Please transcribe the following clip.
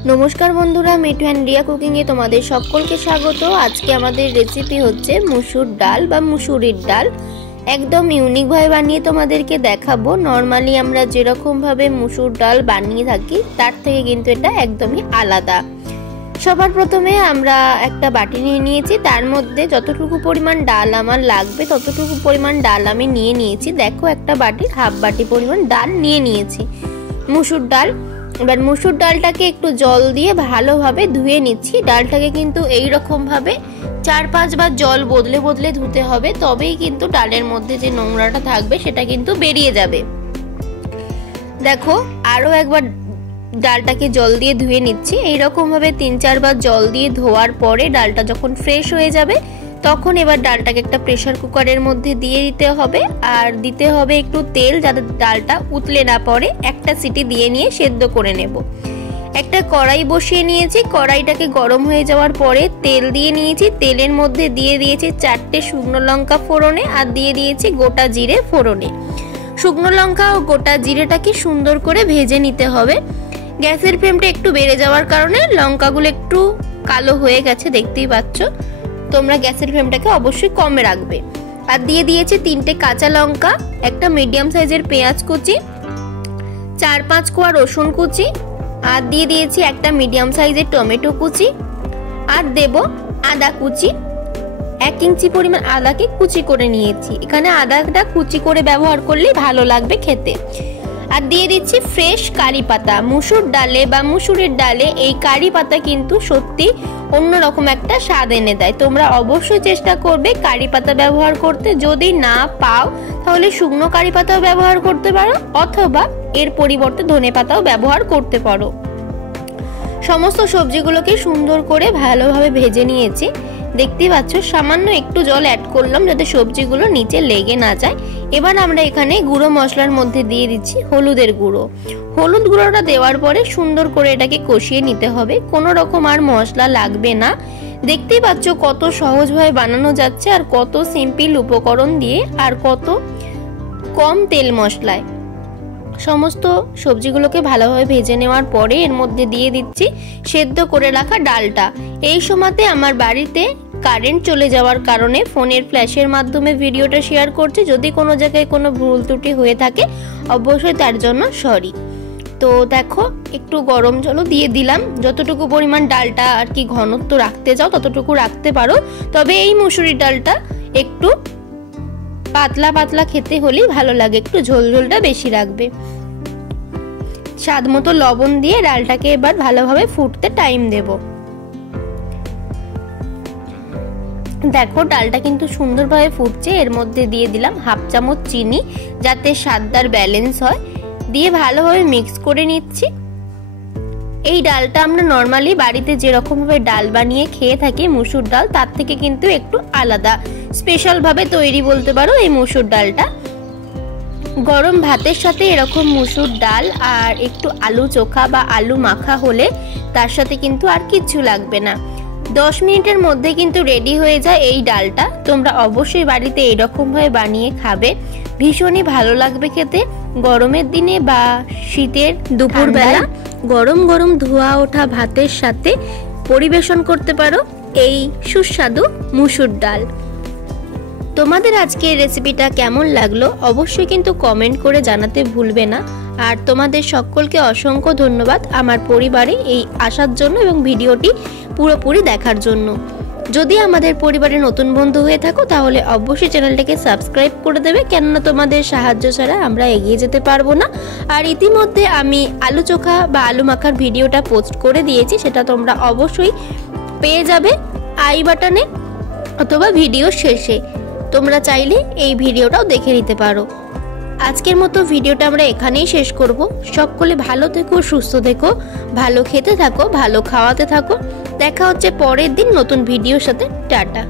नमस्कार बंधुरा मिठू एंड रिया कुकिंगे तुम्हारे सकलके स्वागत। आज के हमारे रेसिपि होच्छे मुसुर डाल बा मुसुरिर डाल। एकदम यूनिक भावे बानिये तोमादेरके देखाबो। नर्माली आमरा जेरकम भावे मुसुर डाल बानिये थाकी तार थेके किन्तु एटा एकदमई आलादा। सबार प्रथमे आमरा एकटा बाटी निये नियेछि, तार मध्ये যতটুকু পরিমাণ ডাল আমার লাগবে ততটুকু পরিমাণ ডাল আমি নিয়ে নিয়েছি। দেখো একটা বাটির হাফ বাটি পরিমাণ ডাল নিয়ে নিয়েছি মুসুর ডাল। এবার মুসুর ডালটাকে একটু জল দিয়ে ভালোভাবে ধুয়ে নিচ্ছি। ডালটাকে কিন্তু এই রকম ভাবে 4-5 বার জল বদলে বদলে ধুতে হবে, তবেই কিন্তু ডালের মধ্যে যে নোংরাটা থাকবে সেটা কিন্তু বেরিয়ে যাবে। দেখো আরো একবার ডালটাকে জল দিয়ে ধুয়ে নিচ্ছি। এই রকম ভাবে 3-4 বার জল দিয়ে ধোয়ার পরে ডালটা যখন ফ্রেশ হয়ে যাবে তখন এবার ডালটাকে একটা প্রেসার কুকারের মধ্যে দিয়ে দিতে হবে, আর দিতে হবে একটু তেল যাতে ডালটা উতলে না পড়ে। একটা সিটি দিয়ে নিয়ে সেদ্ধ করে নেব। একটা কড়াই বসিয়ে নিয়েছি, কড়াইটাকে গরম হয়ে যাওয়ার পরে তেল দিয়ে নিয়েছি। তেলের মধ্যে দিয়ে দিয়েছি 4টে শুকনো লঙ্কা ফোড়নে, আর দিয়ে দিয়েছি গোটা জিরে ফোড়নে। শুকনো লঙ্কা ও গোটা জিরেটাকে সুন্দর করে ভেজে নিতে হবে। গ্যাসের ফ্লেমটা একটু বেড়ে যাওয়ার কারণে লঙ্কাগুলো একটু কালো হয়ে গেছে, দেখতেই পাচ্ছ। তোমরা গ্যাসের ফ্লেমটাকে অবশ্যই কমে রাখবে। আর দিয়ে দিয়েছি 3টে কাঁচা লঙ্কা, একটা মিডিয়াম সাইজের পেঁয়াজ কুচি, 4-5 কোয়া রসুন কুচি, আর দিয়ে দিয়েছি একটা মিডিয়াম সাইজের টমেটো কুচি, আর দেব আদা কুচি। 1 ইঞ্চি পরিমাণ আদাকে কুচি করে নিয়েছি। এখানে আদাটা কুচি করে ব্যবহার করলেই ভালো লাগবে খেতে। আর দিয়ে দিচ্ছি ফ্রেশ কারি পাতা। মুসুর ডালে বা মুসুরির ডালে এই কারি পাতা কিন্তু সত্যি অন্যরকম একটা স্বাদ এনে দেয়। তোমরা অবশ্যই চেষ্টা করবে কারি পাতা ব্যবহার করতে। যদি না পাও তাহলে শুকনো কারি পাতাও ব্যবহার করতে পারো, অথবা এর পরিবর্তে ধনে পাতাও ব্যবহার করতে পারো। সমস্ত সবজিগুলোকে সুন্দর করে ভালোভাবে ভেজে নিয়েছি। দেখতেই পাচ্ছ সামান্য একটু জল অ্যাড করলাম যাতে সবজিগুলো নিচে লেগে না যায়। এবার আমরা এখানে গুঁড়ো মশলার মধ্যে দিয়ে দিচ্ছি হলুদের গুঁড়ো। হলুদ গুঁড়োটা দেওয়ার পরে সুন্দর করে এটাকে কষিয়ে নিতে হবে। কোনো রকম আর মশলা লাগবে না। দেখতেই পাচ্ছ কত সহজভাবে বানানো যাচ্ছে, আর কত সিম্পল উপকরণ দিয়ে, আর কত কম তেল মশলায়। সমস্ত সবজিগুলোকে ভালোভাবে ভেজে নেওয়ার পরে এর মধ্যে দিয়ে দিচ্ছি সেদ্ধ করে রাখা ডালটা। এই সময়তে আমার বাড়িতে কারেন্ট চলে যাওয়ার কারণে ফোনের ফ্ল্যাশের মাধ্যমে ভিডিওটা শেয়ার করছি। যদি কোনো জায়গায় কোনো ভুল ত্রুটি হয়ে থাকে অবশ্যই তার জন্য সরি। তো দেখো একটু গরম জলও দিয়ে দিলাম। যতটুকু পরিমাণ ডালটা আর কি ঘনত্ব রাখতে চাও ততটুকু রাখতে পারো, তবে এই মুসুরির ডালটা একটু পাতলা পাতলা খেতে হলেই ভালো লাগে, একটু ঝোল ঝোলটা বেশি রাখবে। স্বাদ মতো লবণ দিয়ে ডালটাকে এবার ভালোভাবে ফুটতে টাইম দেব। দেখো ডালটা কিন্তু সুন্দরভাবে ফুটছে। এর মধ্যে দিয়ে দিলাম হাফ চামচ চিনি যাতে স্বাদটার ব্যালেন্স হয়, দিয়ে ভালোভাবে মিক্স করে নিচ্ছি। এই ডালটা আমরা নর্মালি বাড়িতে যেরকম ভাবে ডাল বানিয়ে খেয়ে থাকি মুসুর ডাল, তার থেকে কিন্তু একটু আলাদা, স্পেশাল ভাবে তৈরি বলতে পারো এই মুসুর ডালটা। গরম ভাতের সাথে এরকম মুসুর ডাল আর একটু আলু চোখা বা আলু মাখা হলে তার সাথে কিন্তু আর কিচ্ছু লাগবে না। 10 মিনিটের মধ্যে কিন্তু রেডি হয়ে যায় এই ডালটা। তোমরা অবশ্যই বাড়িতে এইরকম ভাবে বানিয়ে খাবে, ভীষণই ভালো লাগবে খেতে। গরমের দিনে বা শীতের দুপুরবেলা গরম গরম ধোয়া ওঠা ভাতের সাথে পরিবেশন করতে পারো এই সুস্বাদু মুসুর ডাল। তোমাদের আজকের রেসিপিটা কেমন লাগলো অবশ্যই কিন্তু কমেন্ট করে জানাতে ভুলবে না। আর তোমাদের সকলকে অসংখ্য ধন্যবাদ আমার পরিবারে এই আসার জন্য এবং ভিডিওটি পুরোপুরি দেখার জন্য। যদি আমাদের পরিবারে নতুন বন্ধু হয়ে থাকো তাহলে অবশ্যই চ্যানেলটাকে সাবস্ক্রাইব করে দেবে, কেননা তোমাদের সাহায্য ছাড়া আমরা এগিয়ে যেতে পারবো না। আর ইতিমধ্যে আমি আলু চোখা বা আলু মাখার ভিডিওটা পোস্ট করে দিয়েছি, সেটা তোমরা অবশ্যই পেয়ে যাবে আই বাটনে অথবা ভিডিও শেষে। তোমরা চাইলে এই ভিডিওটাও দেখে নিতে পারো। আজকের মতো ভিডিওটা আমরা এখানেই শেষ করব। সকলে ভালো থেকো, সুস্থ থেকো, ভালো খেতে থাকো, ভালো খাওয়াতে থাকো। দেখা হচ্ছে পরের দিন নতুন ভিডিওর সাথে। টাটা।